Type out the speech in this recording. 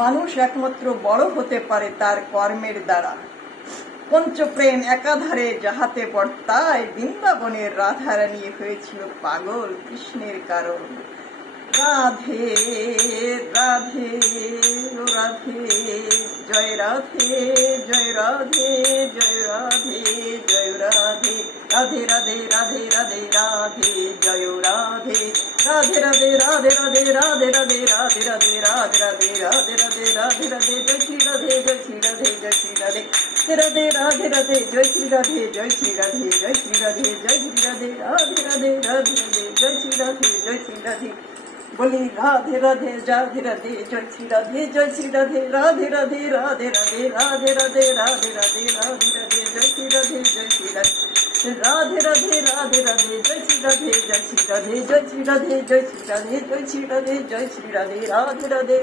মানুষ একমাত্র বড় হতে পারে তার কর্মের দ্বারা। পঞ্চপ্রেম একাধারে যাহাতে বর্তায়, বৃন্দাবনের রাধারানী হয়েছিল পাগল কৃষ্ণের কারণ। রাধে রাধে ও রাধে, জয় রাধে জয় রাধে, জয় রাধে জয় রাধে, রাধে রাধে রাধে রাধে রাধে, জয় রাধে রাধে রাধে রাধে রাধে রাধে রাধে রাধে রাধে রাধে রাধে রাধে রাধে রাধে রাধে, জয় শ্রী রাধে জয় শ্রী রাধে জয় শ্রী রাধে, রাধে রাধে রাধে, জয় শ্রী রাধে জয় শ্রী রাধে, জয় শ্রী রাধে জয় শ্রী রাধে, রাধে রাধে রাধে রাধে, জয় শ্রী রাধে জয় শ্রী রাধে। বলি রাধে রাধে রাধে রাধে, জয় শ্রী রাধে জয় শ্রী রাধে, রাধে রাধে রাধে রাধে, রাধে রাধে রাধে রাধে, রাধে রাধে, জয় শ্রী রাধে জয় শ্রী রাধে, রাধে রাধে রাধে রাধে, জয় শ্রী রাধে জয় শ্রী রাধে, জয় শ্রী রাধে জয় শ্রী রাধে, জয় শ্রী রাধে জয় শ্রী রাধে, রাধে রাধে।